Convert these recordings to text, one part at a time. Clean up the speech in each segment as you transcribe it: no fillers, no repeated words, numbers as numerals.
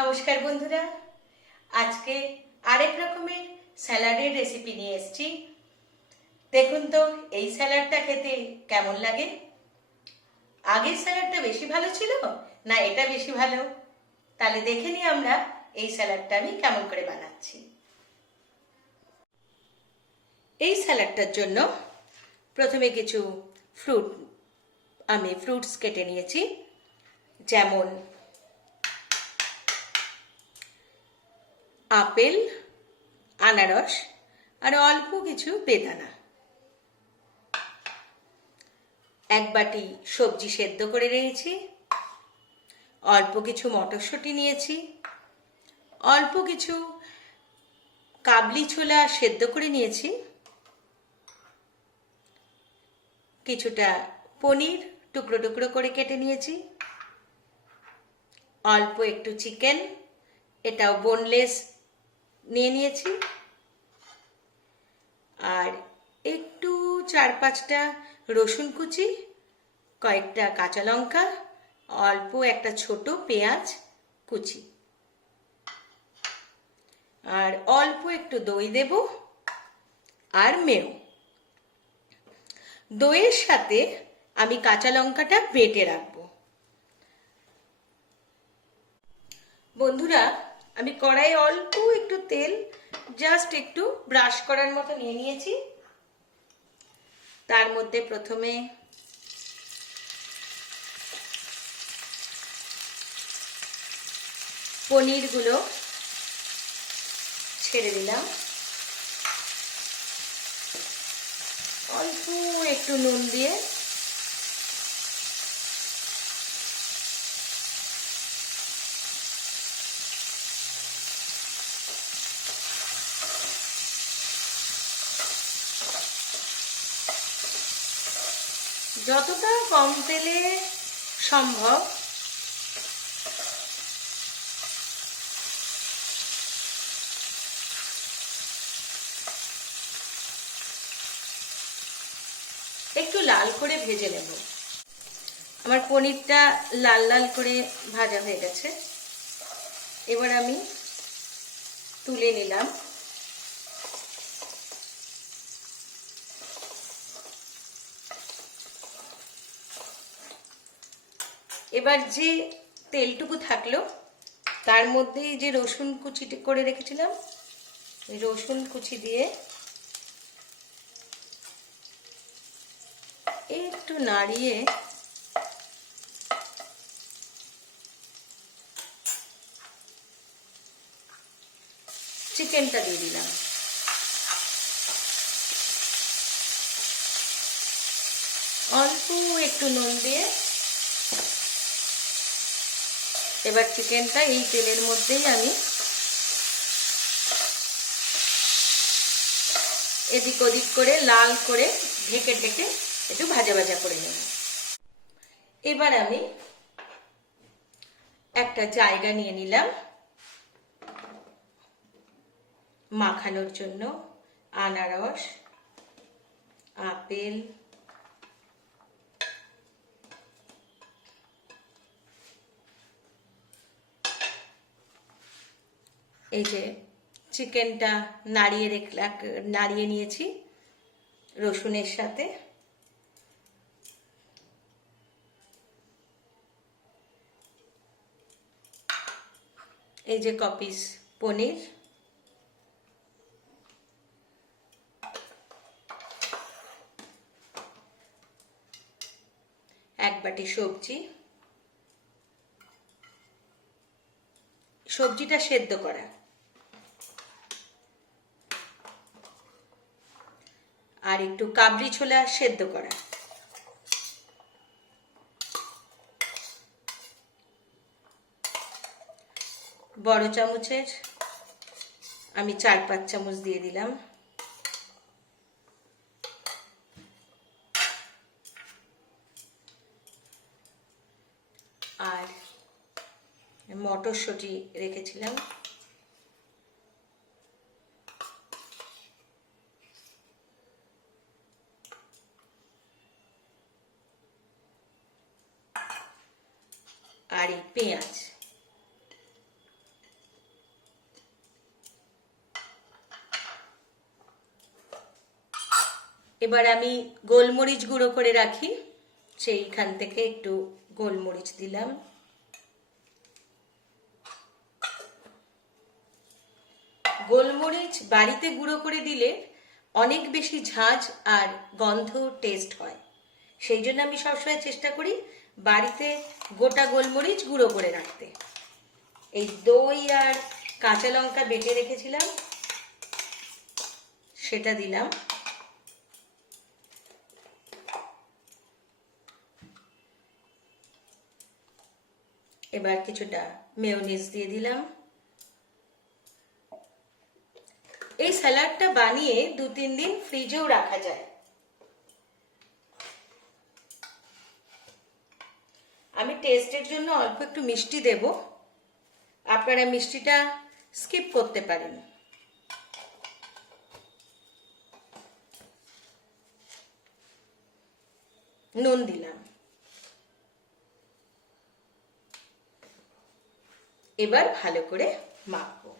নমস্কার বন্ধুরা, আজকে আরেক রকমের স্যালাডের রেসিপি নিয়ে এসেছি। দেখুন তো এই স্যালাডটা খেতে কেমন লাগে। আগের স্যালাডটা বেশি ভালো ছিল না এটা বেশি ভালো? তাহলে দেখে নিই আমরা এই স্যালাডটা আমি কেমন করে বানাচ্ছি। এই স্যালাডটার জন্য প্রথমে কিছু ফ্রুটস কেটে নিয়েছি, যেমন আপেল, আনারস আর অল্প কিছু বেদানা। এক বাটি সবজি সেদ্ধ করে নিয়েছি, অল্প কিছু মটরশুঁটি নিয়েছি, অল্প কিছু কাবলি ছোলা সেদ্ধ করে নিয়েছি, কিছুটা পনির টুকরো টুকরো করে কেটে নিয়েছি, অল্প একটু চিকেন, এটাও বোনলেস নিয়ে নিয়েছি, আর একটু 4-5টা রসুন কুচি, কয়েকটা কাঁচা লঙ্কা, অল্প একটা ছোট পেঁয়াজ কুচি, আর অল্প একটু দই দেব আর মেও। দইয়ের সাথে আমি কাঁচা লঙ্কাটা বেটে রাখবো। বন্ধুরা, আমি কড়াইয়ে অল্প একটু তেল জাস্ট একটু ব্রাশ করার মতো নিয়ে নিয়েছি। তার মধ্যে প্রথমে পনিরগুলো ছেড়ে দিলাম, অল্প একটু নুন দিয়ে যতটা কম তেলে সম্ভব একটু লাল করে ভেজে নেব। আমার পনিরটা লাল লাল করে ভাজা হয়ে গেছে, এবার আমি তুলে নিলাম। এবার যে তেলটুকু থাকলো তার মধ্যেই যে রসুন কুচি করে রেখেছিলাম, ওই রসুন কুচি দিয়ে একটু নাড়িয়ে চিকেনটা দিয়ে দিলাম। অল্প একটু নুন দিয়ে এবার চিকেনটা এই তেলের মধ্যেই আমি এদিক ওদিক করে লাল করে ঢেকে ঢেকে একটু ভাজা ভাজা করে নেব। এবার আমি একটা জায়গা নিয়ে নিলাম মাখানোর জন্য। আনারস, আপেল, এই যে চিকেনটা নাড়িয়ে নিয়েছি রসুনের সাথে, এই যে কপিস পনির, এক বাটি সবজিটা সেদ্ধ করা, আর একটু কাবলি ছোলা সেদ্ধ করা, বড় চামচের আমি 4-5 চামচ দিয়ে দিলাম, আর মটরশুঁটি রেখেছিলাম, আর এই পেঁয়াজ। এবার আমি গোলমরিচ গুঁড়ো করে রাখি, সেইখান থেকে একটু গোলমরিচ দিলাম। গোলমরিচ বাড়িতে গুঁড়ো করে দিলে অনেক বেশি ঝাঁঝ আর গন্ধ টেস্ট হয়, সেই জন্য আমি সবসময় চেষ্টা করি বাড়িতে গোটা গোলমরিচ গুঁড়ো করে রাখতে। এই দই আর কাঁচা লঙ্কা বেটে রেখেছিলাম, সেটা দিলাম। এবার কিছুটা মেয়োনিজ দিয়ে দিলাম। এই স্যালাডটা বানিয়ে 2-3 দিন ফ্রিজেও রাখা যায়। আমি টেস্টের জন্য অল্প একটু মিষ্টি দেব, আপনারা মিষ্টিটা স্কিপ করতে পারেন। নুন দিলাম। এবার ভালো করে মাখবো।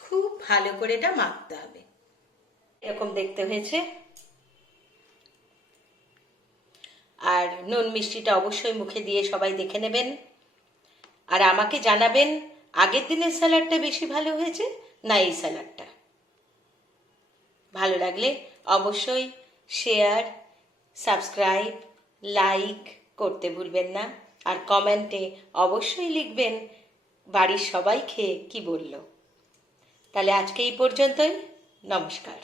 খুব ভালো করে এটা মাখতে হবে। এরকম দেখতে হয়েছে। আর নুন মিষ্টিটা অবশ্যই মুখে দিয়ে সবাই দেখে নেবেন, আর আমাকে জানাবেন আগের দিনের স্যালাডটা বেশি ভালো হয়েছে না এই স্যালাডটা। ভালো লাগলে অবশ্যই শেয়ার, সাবস্ক্রাইব, লাইক করতে ভুলবেন না, আর কমেন্টে অবশ্যই লিখবেন বাড়ির সবাই খেয়ে কি বলল। তাহলে আজকে এই পর্যন্তই। নমস্কার।